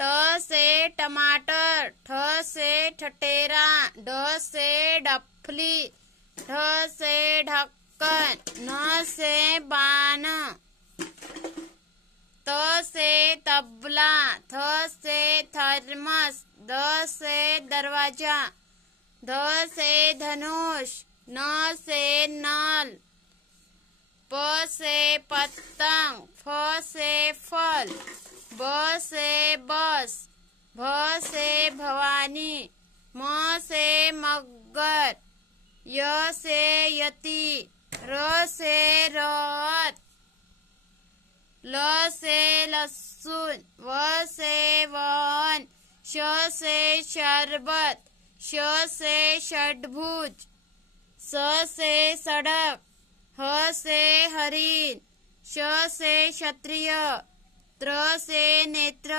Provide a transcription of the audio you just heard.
ट से टमाटर, ठ से ठठेरा, ड से डफली, ढ से ढक्कन, न से बान, त से तबला, थ से थर्मस, द से दरवाजा, ध से धनुष, न से नल, प से पतंग, फ से फल, ब से बस, भ से भवानी, म से मगर, य से यति, र से रथ, ल से लहसुन, व से वन, श से शरबत, श से षड्भुज, स से सड़क, ह से हरिण, श से क्षत्रिय, त्र से नेत्र।